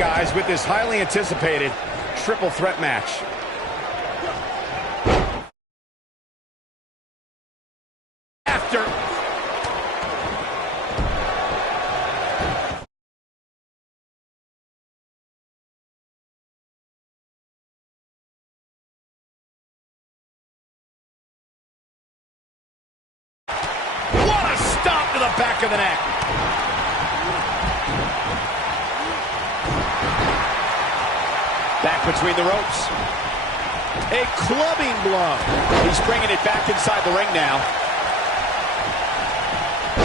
guys, with this highly anticipated triple threat match. After. What a stop to the back of the neck. Back between the ropes. A clubbing blow. He's bringing it back inside the ring now.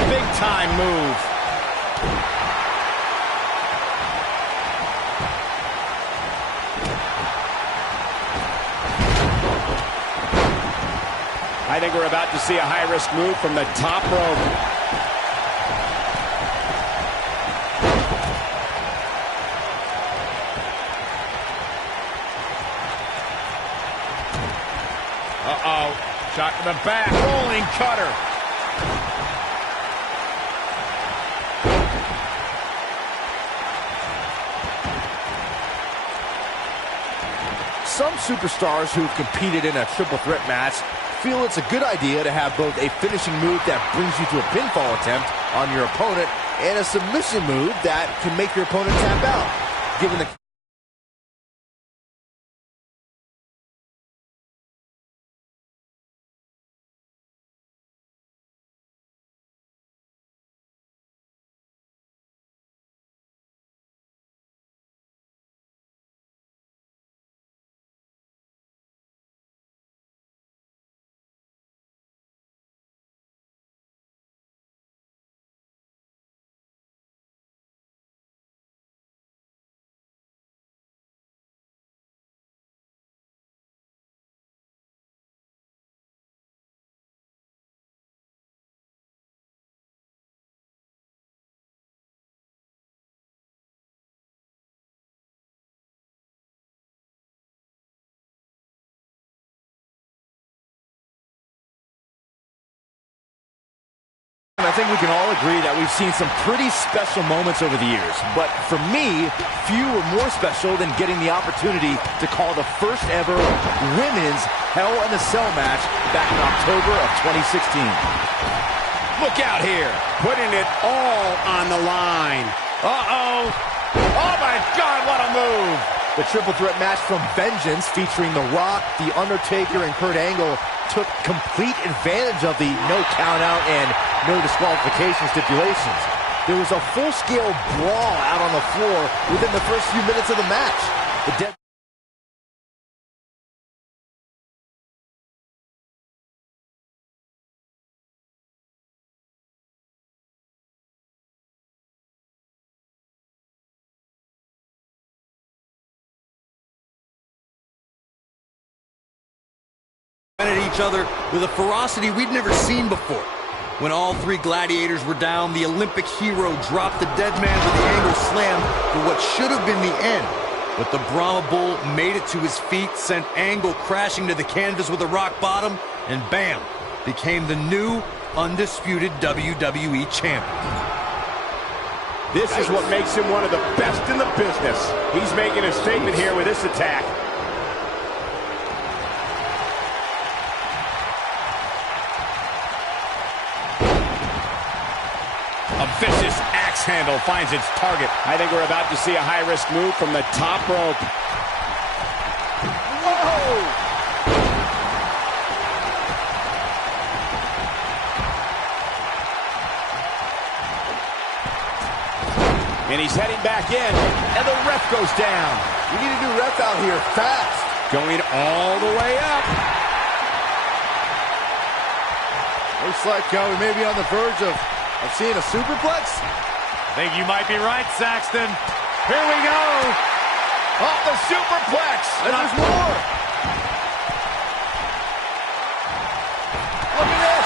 Big time move. I think we're about to see a high-risk move from the top rope. Uh-oh. Shot to the back. Rolling cutter. Some superstars who've competed in a triple threat match feel it's a good idea to have both a finishing move that brings you to a pinfall attempt on your opponent and a submission move that can make your opponent tap out. Given the I think we can all agree that we've seen some pretty special moments over the years. But for me, few were more special than getting the opportunity to call the first ever women's Hell in a Cell match back in October of 2016. Look out here. Putting it all on the line. Uh-oh. Oh, my God, what a move. The triple threat match from Vengeance featuring The Rock, The Undertaker, and Kurt Angle took complete advantage of the no count-out and no disqualification stipulations. There was a full-scale brawl out on the floor within the first few minutes of the match. The at each other with a ferocity we'd never seen before. When all three gladiators were down, the Olympic hero dropped the dead man with the Angle slam for what should have been the end. But the Brahma Bull made it to his feet, sent Angle crashing to the canvas with a rock bottom, and bam, became the new undisputed WWE champion. This is what makes him one of the best in the business. He's making a statement here with this attack. A vicious axe handle finds its target. I think we're about to see a high-risk move from the top rope. Whoa! And he's heading back in, and the ref goes down. You need a new ref out here, fast. Going all the way up. Looks like we may be on the verge of seeing a superplex. Think you might be right, Saxton. Here we go. Oh, the superplex. And there's more. Look at this.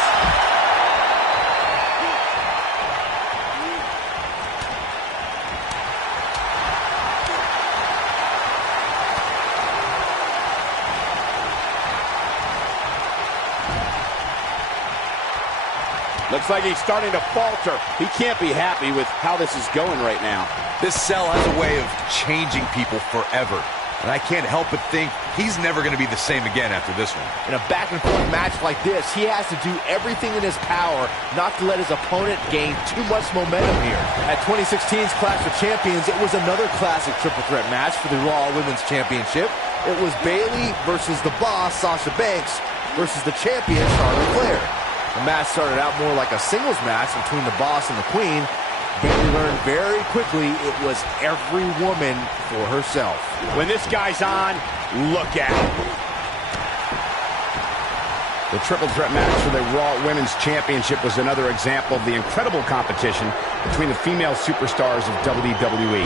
Looks like he's starting to falter. He can't be happy with how this is going right now. This cell has a way of changing people forever. And I can't help but think he's never going to be the same again after this one. In a back-and-forth match like this, he has to do everything in his power not to let his opponent gain too much momentum here. At 2016's Clash of Champions, it was another classic triple threat match for the Raw Women's Championship. It was Bayley versus the Boss, Sasha Banks, versus the champion, Charlotte Flair. The match started out more like a singles match between the Boss and the Queen. Bayley learned very quickly it was every woman for herself. When this guy's on, look out. The triple threat match for the Raw Women's Championship was another example of the incredible competition between the female superstars of WWE.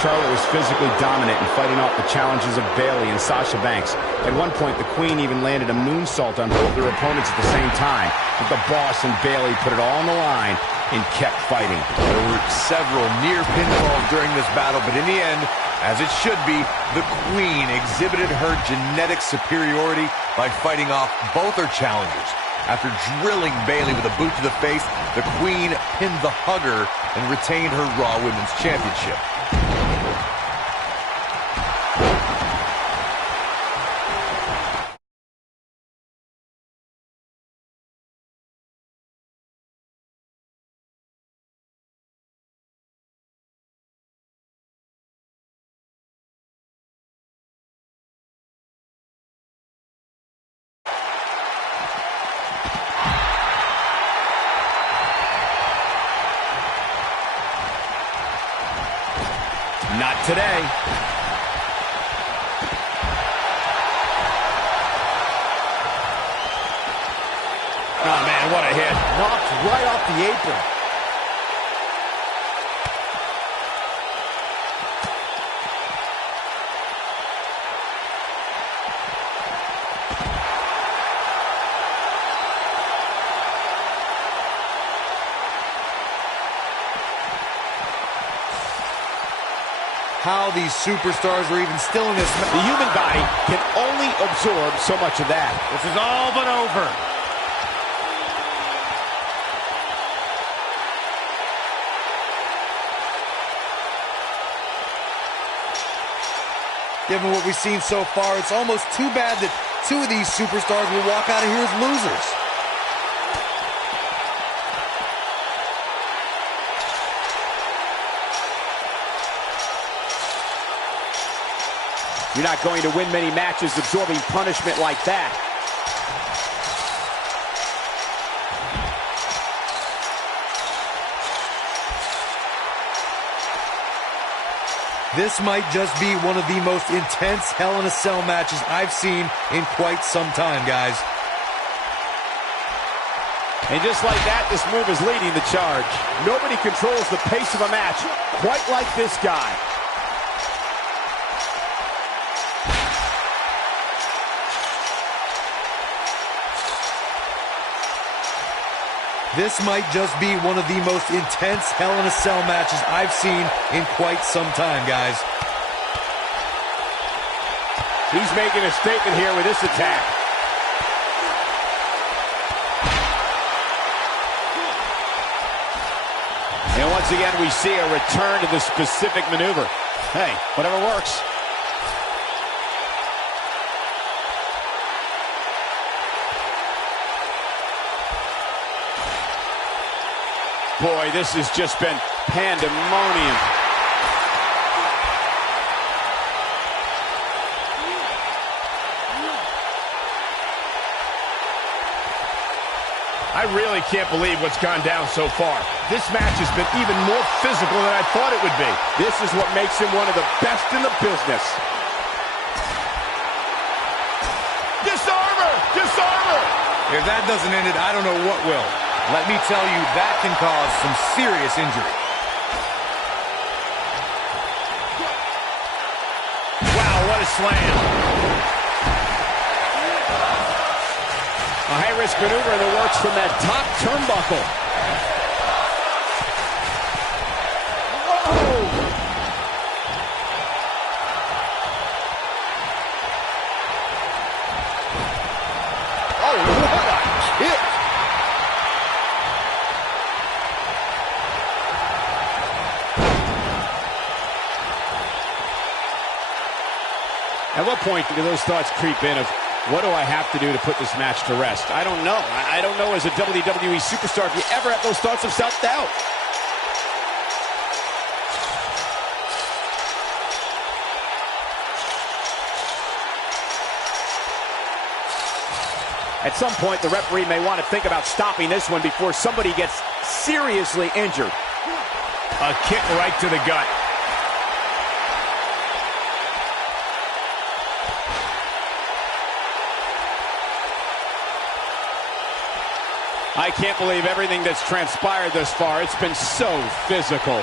Charlotte was physically dominant in fighting off the challenges of Bayley and Sasha Banks. At one point, the Queen even landed a moonsault on both their opponents at the same time. But the Boss and Bayley put it all on the line and kept fighting. There were several near pinfalls during this battle, but in the end, as it should be, the Queen exhibited her genetic superiority by fighting off both her challengers. After drilling Bayley with a boot to the face, the Queen pinned the hugger and retained her Raw Women's Championship. Not today. Oh, man, what a hit. Knocked right off the apron. How these superstars are even still in this match. The human body can only absorb so much of that. This is all but over. Given what we've seen so far, it's almost too bad that two of these superstars will walk out of here as losers. You're not going to win many matches absorbing punishment like that. This might just be one of the most intense Hell in a Cell matches I've seen in quite some time, guys. And just like that, this move is leading the charge. Nobody controls the pace of a match quite like this guy. This might just be one of the most intense Hell in a Cell matches I've seen in quite some time, guys. He's making a statement here with this attack. And once again, we see a return to the specific maneuver. Hey, whatever works. Boy, this has just been pandemonium. I really can't believe what's gone down so far. This match has been even more physical than I thought it would be. This is what makes him one of the best in the business. Disarmer! Disarmer! If that doesn't end it, I don't know what will. Let me tell you, that can cause some serious injury. Wow, what a slam. A high-risk maneuver in the works from that top turnbuckle. Whoa! Oh, what a kick! At what point do those thoughts creep in of, what do I have to do to put this match to rest? I don't know. I don't know as a WWE superstar if you ever have those thoughts of self-doubt. At some point, the referee may want to think about stopping this one before somebody gets seriously injured. A kick right to the gut. I can't believe everything that's transpired thus far. It's been so physical.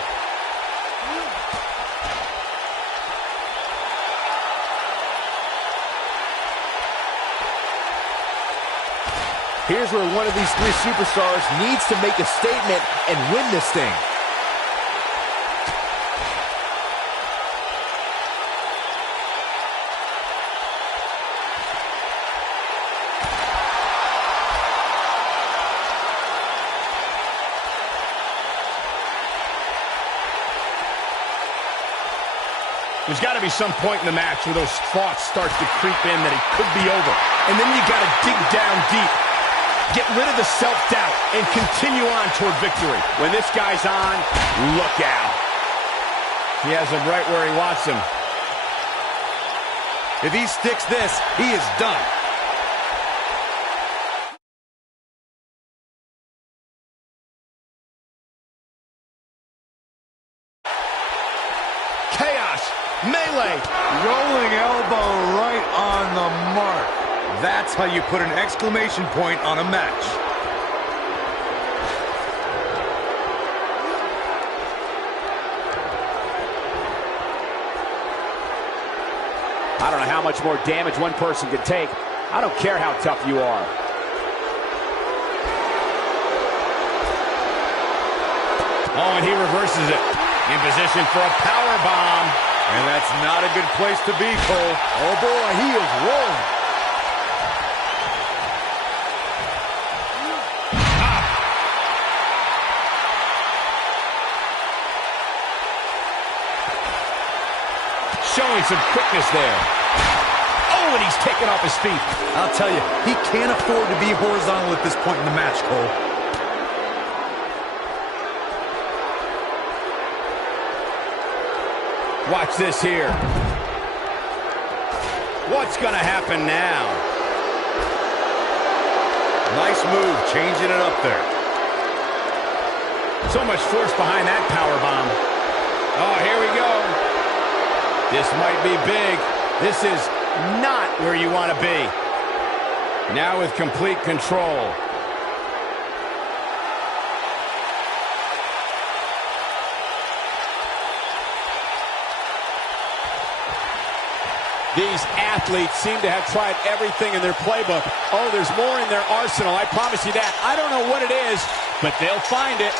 Here's where one of these three superstars needs to make a statement and win this thing. There's got to be some point in the match where those thoughts start to creep in that it could be over. And then you got to dig down deep. Get rid of the self-doubt and continue on toward victory. When this guy's on, look out. He has him right where he wants him. If he sticks this, he is done. Chaos. Melee. Rolling elbow right on the mark. That's how you put an exclamation point on a match. I don't know how much more damage one person could take. I don't care how tough you are. Oh, and he reverses it. In position for a power bomb. And that's not a good place to be, Cole. Oh boy, he is rolling. Showing some quickness there. Oh, and he's taken off his feet. I'll tell you, he can't afford to be horizontal at this point in the match, Cole. Watch this here. What's going to happen now? Nice move, changing it up there. So much force behind that power bomb. Oh, here we go. This might be big. This is not where you want to be. Now with complete control. These athletes seem to have tried everything in their playbook. Oh, there's more in their arsenal, I promise you that. I don't know what it is, but they'll find it.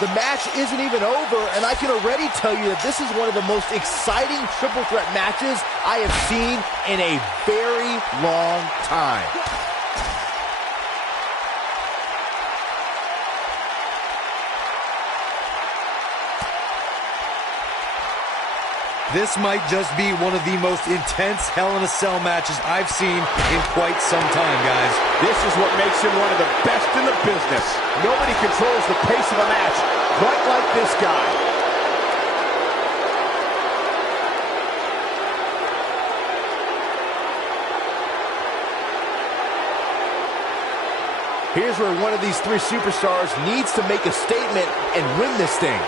The match isn't even over, and I can already tell you that this is one of the most exciting triple threat matches I have seen in a very long time. This might just be one of the most intense Hell in a Cell matches I've seen in quite some time, guys. This is what makes him one of the best in the business. Nobody controls the pace of a match quite like this guy. Here's where one of these three superstars needs to make a statement and win this thing.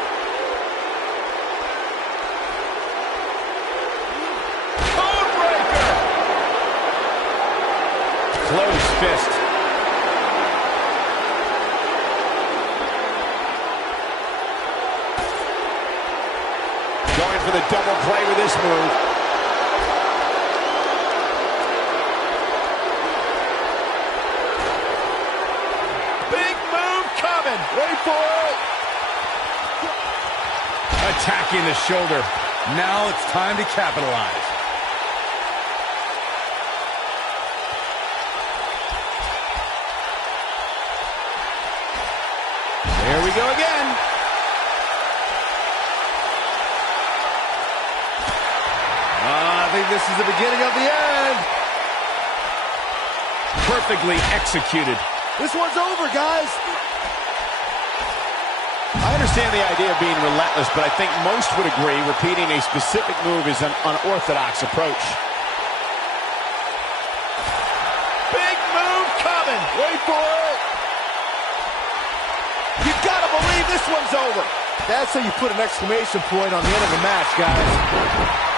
Closed fist. Going for the double play with this move. Big move coming. Wait for it. Attacking the shoulder. Now it's time to capitalize. Here we go again. I think this is the beginning of the end. Perfectly executed. This one's over, guys. I understand the idea of being relentless, but I think most would agree repeating a specific move is an unorthodox approach. Big move coming. Wait for it. You've got to believe this one's over. That's how you put an exclamation point on the end of a match, guys.